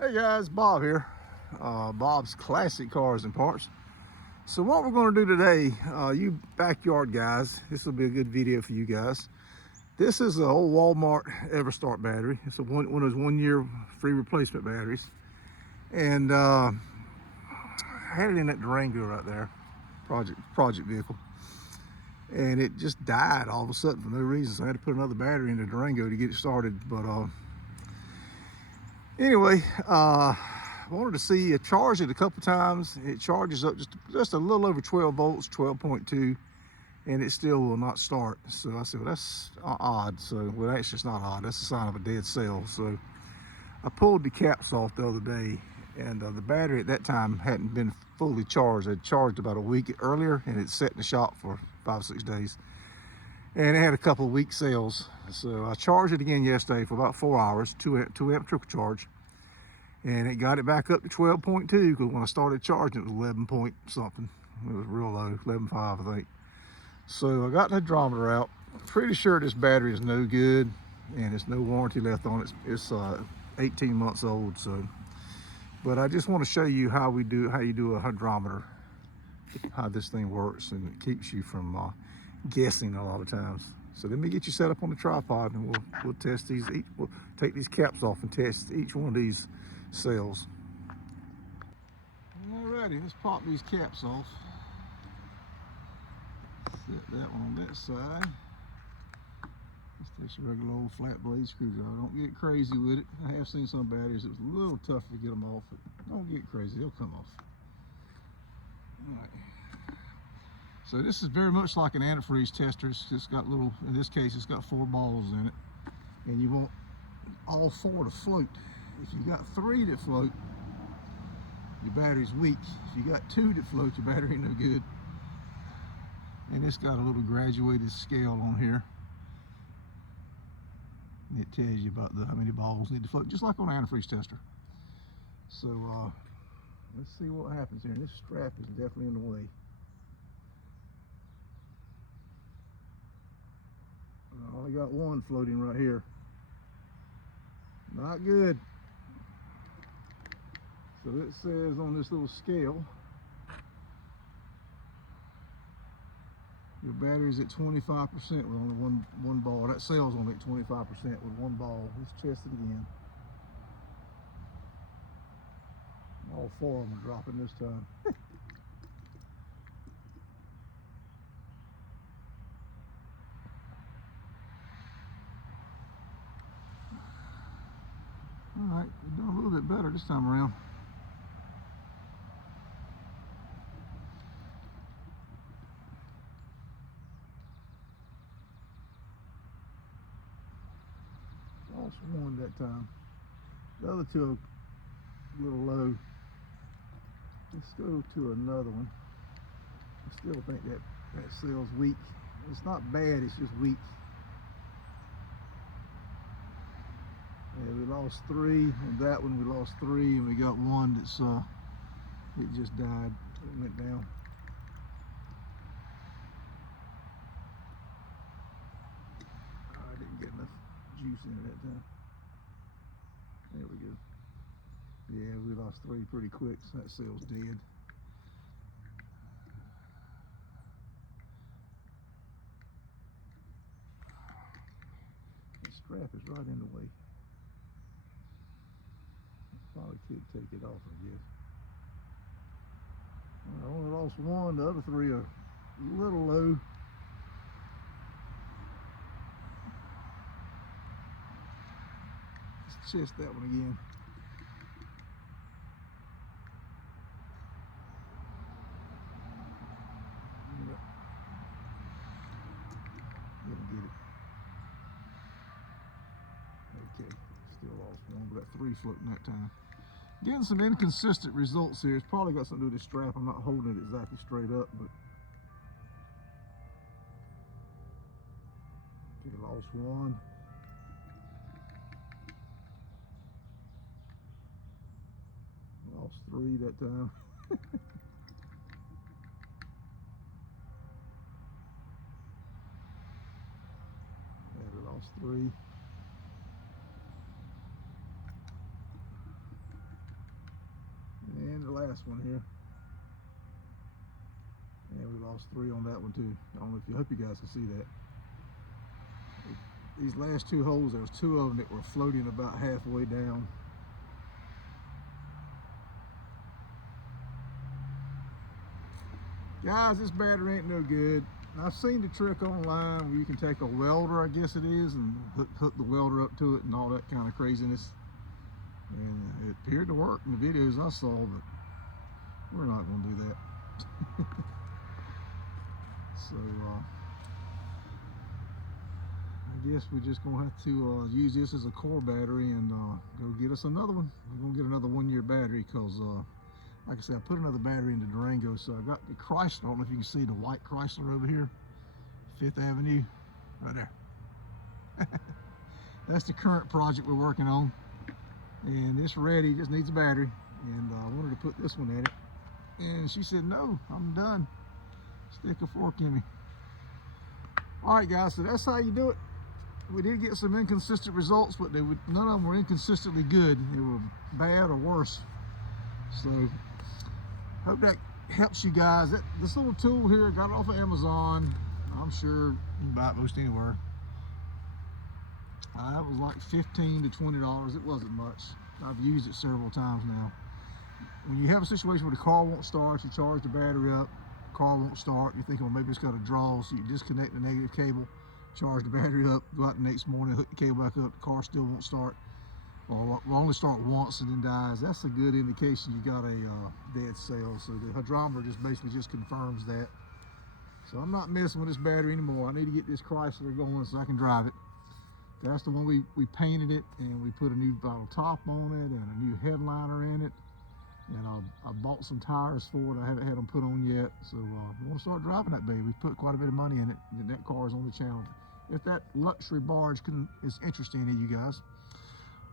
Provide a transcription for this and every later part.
Hey guys, Bob here. Bob's Classic Cars and Parts. So what we're going to do today, you backyard guys, this will be a good video for you guys. This is an old Walmart EverStart battery. It's one of those 1 year free replacement batteries. And I had it in that Durango right there, project vehicle. And it just died all of a sudden for no reason. So I had to put another battery in the Durango to get it started. But anyway, I wanted to see, I charged it a couple times. It charges up just a little over 12 volts, 12.2, and it still will not start. So I said, well, that's odd. So, well, actually it's not odd. That's a sign of a dead cell. So I pulled the caps off the other day, and the battery at that time hadn't been fully charged. I'd charged about a week earlier, and it sat in the shop for 5-6 days. And it had a couple of weak cells. So I charged it again yesterday for about 4 hours, 2 amp trickle charge. And it got it back up to 12.2, because when I started charging it was 11 point something. It was real low, 11.5 I think. So I got the hydrometer out. Pretty sure this battery is no good, and there's no warranty left on it. It's 18 months old. So, but I just want to show you how you do a hydrometer, how this thing works, and it keeps you from guessing a lot of times. So let me get you set up on the tripod, and we'll test these. We'll take these caps off and test each one of these cells. Alrighty, let's pop these caps off. Set that one on that side. It's just a regular old flat blade screwdriver. Don't get crazy with it. I have seen some batteries, it was a little tough to get them off, but don't get crazy, they'll come off. Alright. So this is very much like an antifreeze tester. It's just got little, in this case, it's got 4 balls in it. And you want all 4 to float. If you got 3 that float, your battery's weak. If you got 2 that float, your battery ain't no good. And it's got a little graduated scale on here. It tells you about how many balls need to float, just like on an antifreeze tester. So let's see what happens here. And this strap is definitely in the way. I only got 1 floating right here. Not good. So it says on this little scale, your battery's at 25% with only one ball. That cell's only at 25% with 1 ball. Let's test it again. All 4 of them are dropping this time. All right, we're doing a little bit better this time around. Lost 1 that time. The other 2 are a little low. Let's go to another one. I still think that cell's weak. It's not bad, it's just weak. Yeah, we lost 3 on that one. We lost 3, and we got 1 that's it just died. It went down. I didn't get enough juice in it that time. There we go. Yeah, we lost 3 pretty quick, so that cell's dead. The strap is right in the way. Probably could take it off, I guess. I only lost 1. The other 3 are a little low. Let's test that one again. Didn't get it. Okay, still lost 1, but got 3 floating that time. Getting some inconsistent results here. It's probably got something to do with the strap. I'm not holding it exactly straight up, but okay, lost 1. Lost 3 that time. Yeah, we lost 3. last one here. And we lost 3 on that one too. I don't know if you, hope you guys can see that. These last 2 holes, there was 2 of them that were floating about halfway down. Guys, this battery ain't no good. I've seen the trick online where you can take a welder, I guess it is, and hook the welder up to it and all that kind of craziness. And it appeared to work in the videos I saw, but we're not going to do that. So I guess we're just going to have to use this as a core battery and go get us another one. We're going to get another 1-year battery because like I said, I put another battery in the Durango, so I got the Chrysler. I don't know if you can see the white Chrysler over here, 5th Avenue, right there. That's the current project we're working on, and it's ready. Just needs a battery, and I wanted to put this one in it, and she said, "No, I'm done. Stick a fork in me." All right, guys. So that's how you do it. We did get some inconsistent results, but none of them were inconsistently good. They were bad or worse. So hope that helps you guys. This little tool here, got it off of Amazon. I'm sure you can buy it most anywhere. It was like $15 to $20. It wasn't much. I've used it several times now. When you have a situation where the car won't start, you charge the battery up, the car won't start, you think, well, maybe it's got a draw, so you disconnect the negative cable, charge the battery up, go out the next morning, hook the cable back up, the car still won't start. Well, will only start once and then dies. That's a good indication you got a dead cell. So the hydrometer just basically just confirms that. So I'm not messing with this battery anymore. I need to get this Chrysler going so I can drive it. That's the one we painted it, and we put a new vinyl top on it and a new headliner in it. And I bought some tires for it. I haven't had them put on yet. So we want to start driving that baby. We put quite a bit of money in it, and that car is on the channel. If that luxury barge is interesting to you guys.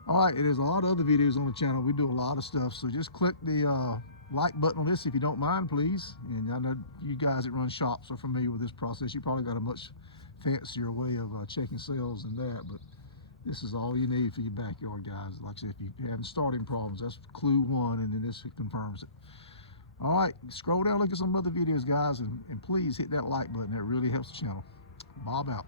All right, there's a lot of other videos on the channel. We do a lot of stuff, so just click the like button on this if you don't mind, please. And I know you guys that run shops are familiar with this process. You probably got a much fancier way of checking sales than that, but this is all you need for your backyard, guys. Like I said, if you're having starting problems, that's clue 1, and then this confirms it. All right, scroll down, look at some other videos, guys, and please hit that like button. That really helps the channel. Bob out.